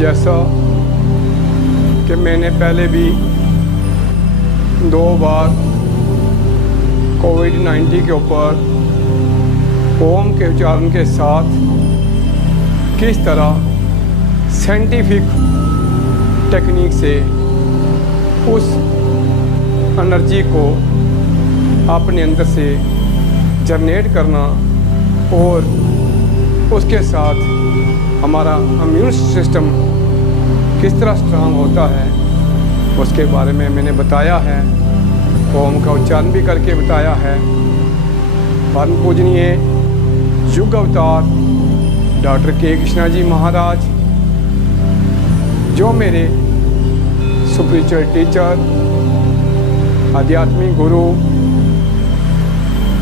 जैसा कि मैंने पहले भी 2 बार कोविड-19 के ऊपर ओम के उच्चारण के साथ किस तरह साइंटिफिक टेक्निक से उस एनर्जी को अपने अंदर से जनरेट करना और उसके साथ हमारा इम्यून सिस्टम किस तरह स्ट्रांग होता है उसके बारे में मैंने बताया है। ओम का उच्चारण भी करके बताया है। परम पूजनीय युग अवतार डॉक्टर के कृष्णा जी महाराज, जो मेरे स्पिरिचुअल टीचर, आध्यात्मिक गुरु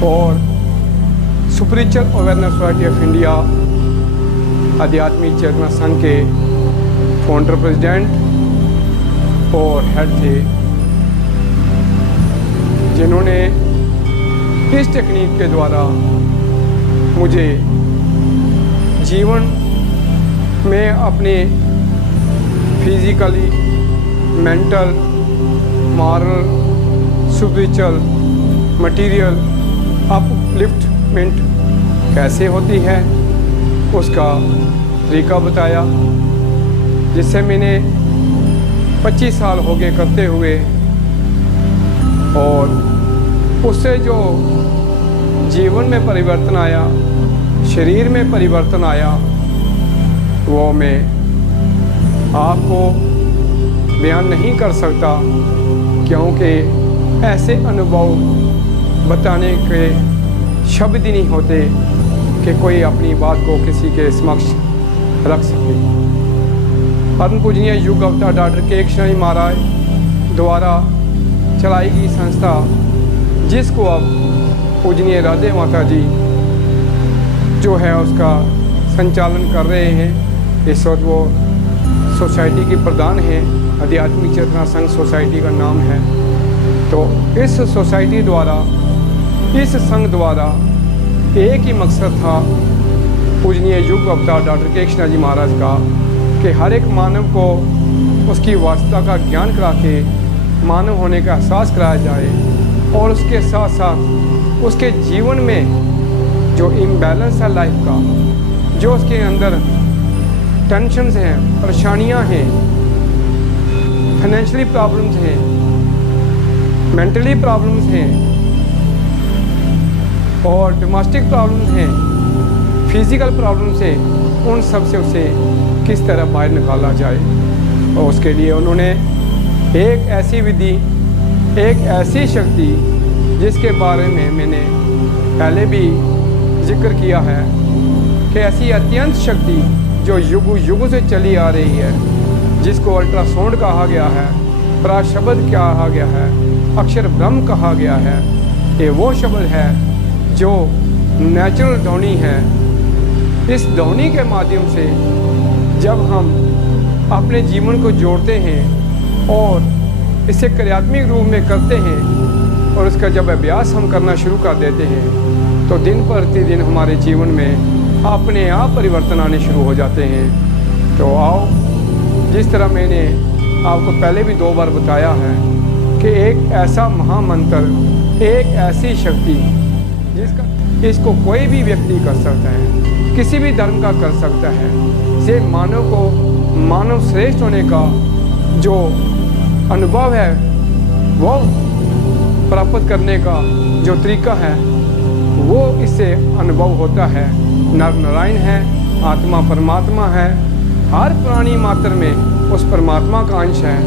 और spiritual awareness society of India आध्यात्मिक चेतना संघ के फाउंडर प्रेसिडेंट और हेड थे, जिन्होंने इस टेक्निक के द्वारा मुझे जीवन में अपने physically, mental, moral, spiritual, material upliftment कैसे होती है उसका तरीका बताया, जिससे मैंने 25 साल हो गए करते हुए, और उससे जो जीवन में परिवर्तन आया, शरीर में परिवर्तन आया, वो मैं आपको बयान नहीं कर सकता, क्योंकि ऐसे अनुभव बताने के शब्द ही नहीं होते कि कोई अपनी बात को किसी के समक्ष रख सके। परम पूजनीय युग अवतार डॉक्टर के कृष्णा जी महाराज द्वारा चलाई गई संस्था, जिसको अब पूजनीय राधे माता जी जो है उसका संचालन कर रहे हैं। इस वक्त वो सोसाइटी के प्रधान हैं, आध्यात्मिक चेतना संघ सोसाइटी का नाम है। तो इस सोसाइटी द्वारा, इस संघ द्वारा एक ही मकसद था पूजनीय युग अवतार डॉक्टर के कृष्णा जी महाराज का, कि हर एक मानव को उसकी वास्तवता का ज्ञान करा के मानव होने का एहसास कराया जाए, और उसके साथ साथ उसके जीवन में जो इम्बैलेंस है लाइफ का, जो उसके अंदर टेंशन्स हैं, परेशानियां हैं, फाइनेंशियली प्रॉब्लम्स हैं, मेंटली प्रॉब्लम्स हैं और डोमेस्टिक प्रॉब्लम्स हैं, फिजिकल प्रॉब्लम्स हैं, उन सब से उसे किस तरह बाहर निकाला जाए। और उसके लिए उन्होंने एक ऐसी विधि, एक ऐसी शक्ति, जिसके बारे में मैंने पहले भी जिक्र किया है कि ऐसी अत्यंत शक्ति जो युगों से चली आ रही है, जिसको अल्ट्रासाउंड कहा गया है, पराशब्द कहा गया है, अक्षर ब्रह्म कहा गया है। ये वो शब्द है जो नेचुरल ध्वनि है। इस ध्वनि के माध्यम से जब हम अपने जीवन को जोड़ते हैं और इसे क्रियात्मक रूप में करते हैं, और इसका जब अभ्यास हम करना शुरू कर देते हैं, तो दिन प्रतिदिन हमारे जीवन में अपने आप परिवर्तन आने शुरू हो जाते हैं। तो आओ, जिस तरह मैंने आपको पहले भी 2 बार बताया है कि एक ऐसा महामंत्र, एक ऐसी शक्ति इसको कोई भी व्यक्ति कर सकता है, किसी भी धर्म का कर सकता है। से मानव को मानव श्रेष्ठ होने का जो अनुभव है, वो प्राप्त करने का जो तरीका है, वो इससे अनुभव होता है। नर नारायण है, आत्मा परमात्मा है। हर प्राणी मात्र में उस परमात्मा का अंश है।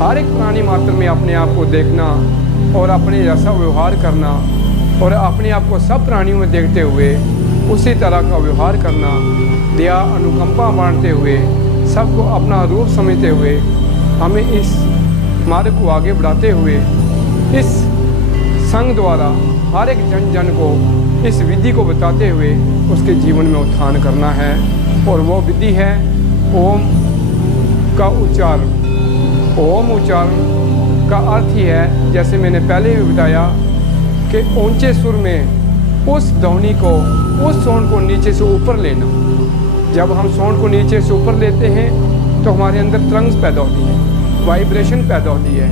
हर एक प्राणी मात्र में अपने आप को देखना और अपने जैसा व्यवहार करना, और अपने आप को सब प्राणियों में देखते हुए उसी तरह का व्यवहार करना, दया अनुकंपा बांटते हुए, सबको अपना रूप समझते हुए, हमें इस मार्ग को आगे बढ़ाते हुए इस संघ द्वारा हर एक जन जन को इस विधि को बताते हुए उसके जीवन में उत्थान करना है। और वो विधि है ओम का उच्चारण। ओम उच्चारण का अर्थ ही है, जैसे मैंने पहले भी बताया, कि ऊंचे सुर में उस ध्वनि को, उस साउंड को नीचे से ऊपर लेना। जब हम साउंड को नीचे से ऊपर लेते हैं तो हमारे अंदर तरंग पैदा होती है, वाइब्रेशन पैदा होती है।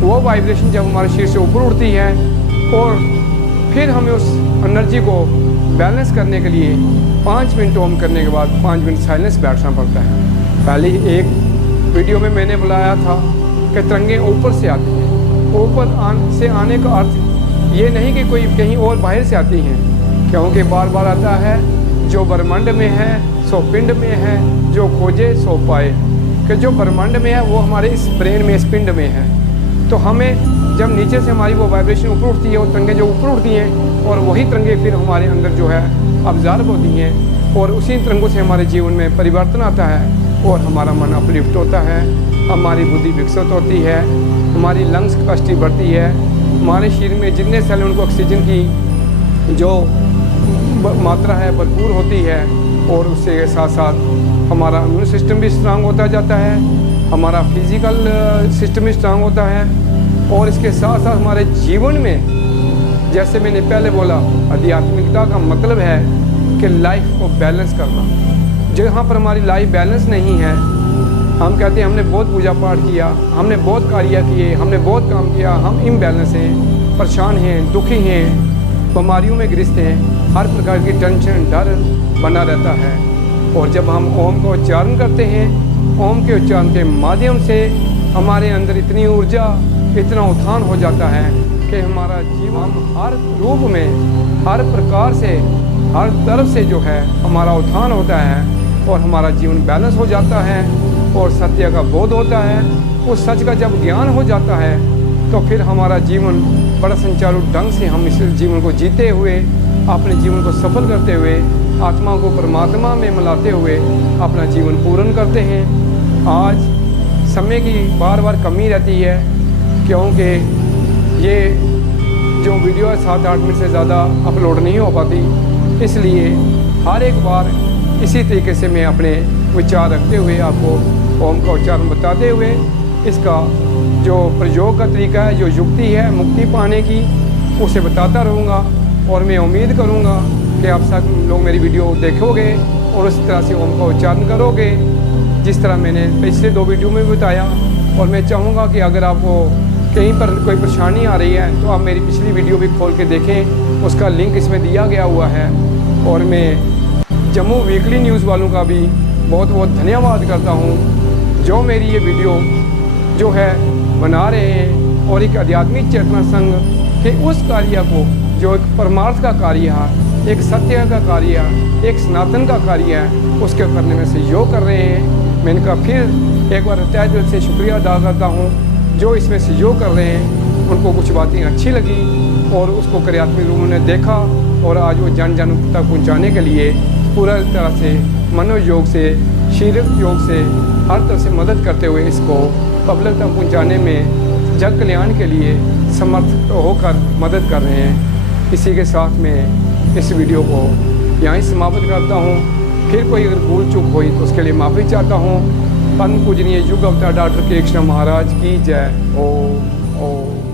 वो वाइब्रेशन जब हमारे शरीर से ऊपर उठती है और फिर हमें उस एनर्जी को बैलेंस करने के लिए 5 मिनट ओम करने के बाद 5 मिनट साइलेंस बैठना पड़ता है। पहले एक वीडियो में मैंने बुलाया था कि तरंगें ऊपर से आती हैं। ऊपर से आने का अर्थ ये नहीं कि कोई कहीं और बाहर से आती हैं, क्योंकि बार बार आता है जो ब्रह्मांड में है सो पिंड में है, जो खोजे सो पाए, कि जो ब्रह्मांड में है वो हमारे इस ब्रेन में, इस पिंड में है। तो हमें जब नीचे से हमारी वो वाइब्रेशन ऊपर उठती है, वो तरंगें जो ऊपर उठती हैं और वही तरंगें फिर हमारे अंदर जो है अब्जॉर्ब होती हैं और उसी तरंगों से हमारे जीवन में परिवर्तन आता है और हमारा मन अपलिफ्ट होता है, हमारी बुद्धि विकसित होती है, हमारी लंग्स कैपेसिटी बढ़ती है, हमारे शरीर में जितने सेल हैं उनको ऑक्सीजन की जो मात्रा है भरपूर होती है और उसके साथ साथ हमारा इम्यून सिस्टम भी स्ट्रांग होता जाता है, हमारा फिजिकल सिस्टम भी स्ट्रांग होता है और इसके साथ साथ हमारे जीवन में, जैसे मैंने पहले बोला, आध्यात्मिकता का मतलब है कि लाइफ को बैलेंस करना। जहाँ पर हमारी लाइफ बैलेंस नहीं है, हम कहते हैं हमने बहुत पूजा पाठ किया, हमने बहुत कार्य किए, हमने बहुत काम किया, हम इम्बैलेंस हैं, परेशान हैं, दुखी हैं, बीमारियों में ग्रस्त हैं, हर प्रकार की टेंशन, डर बना रहता है। और जब हम ओम का उच्चारण करते हैं, ओम के उच्चारण के माध्यम से हमारे अंदर इतनी ऊर्जा, इतना उत्थान हो जाता है कि हमारा जीवन हर रूप में, हर प्रकार से, हर तरफ से जो है हमारा उत्थान होता है और हमारा जीवन बैलेंस हो जाता है और सत्य का बोध होता है। उस सच का जब ज्ञान हो जाता है तो फिर हमारा जीवन बड़ा संचारू ढंग से हम इस जीवन को जीते हुए, अपने जीवन को सफल करते हुए, आत्मा को परमात्मा में मिलाते हुए अपना जीवन पूर्ण करते हैं। आज समय की बार बार कमी रहती है, क्योंकि ये जो वीडियो है 7-8 मिनट से ज़्यादा अपलोड नहीं हो पाती, इसलिए हर एक बार इसी तरीके से मैं अपने विचार रखते हुए आपको ओम का उच्चारण बताते हुए इसका जो प्रयोग का तरीका है, जो युक्ति है मुक्ति पाने की, उसे बताता रहूँगा। और मैं उम्मीद करूँगा कि आप सब लोग मेरी वीडियो देखोगे और उस तरह से ओम का उच्चारण करोगे जिस तरह मैंने पिछले 2 वीडियो में बताया। और मैं चाहूँगा कि अगर आपको कहीं पर कोई परेशानी आ रही है तो आप मेरी पिछली वीडियो भी खोल के देखें, उसका लिंक इसमें दिया गया हुआ है। और मैं जम्मू वीकली न्यूज़ वालों का भी बहुत बहुत धन्यवाद करता हूँ जो मेरी ये वीडियो जो है बना रहे हैं और एक आध्यात्मिक चेतना संघ के उस कार्य को, जो एक परमार्थ का कार्य है, एक सत्य का कार्य है, एक सनातन का कार्य है, उसके करने में सहयोग कर रहे हैं। मैं इनका फिर एक बार तहे दिल से शुक्रिया अदा करता हूँ जो इसमें सहयोग कर रहे हैं। उनको कुछ बातें अच्छी लगी और उसको क्रियात्मक रूप में देखा और आज वो जन जन तक पहुँचाने के लिए पूरा तरह से मनोयोग से, शारीरिक योग से, हर तरह से मदद करते हुए इसको पब्लिक तक पहुँचाने में जग कल्याण के लिए समर्थ होकर मदद कर रहे हैं। इसी के साथ मैं इस वीडियो को यहीं समाप्त करता हूँ। फिर कोई अगर भूल चूक हुई तो उसके लिए माफ़ी चाहता हूँ। परम पूजनीय युग अवतार डॉक्टर कृष्ण महाराज की जय। ओम ओम।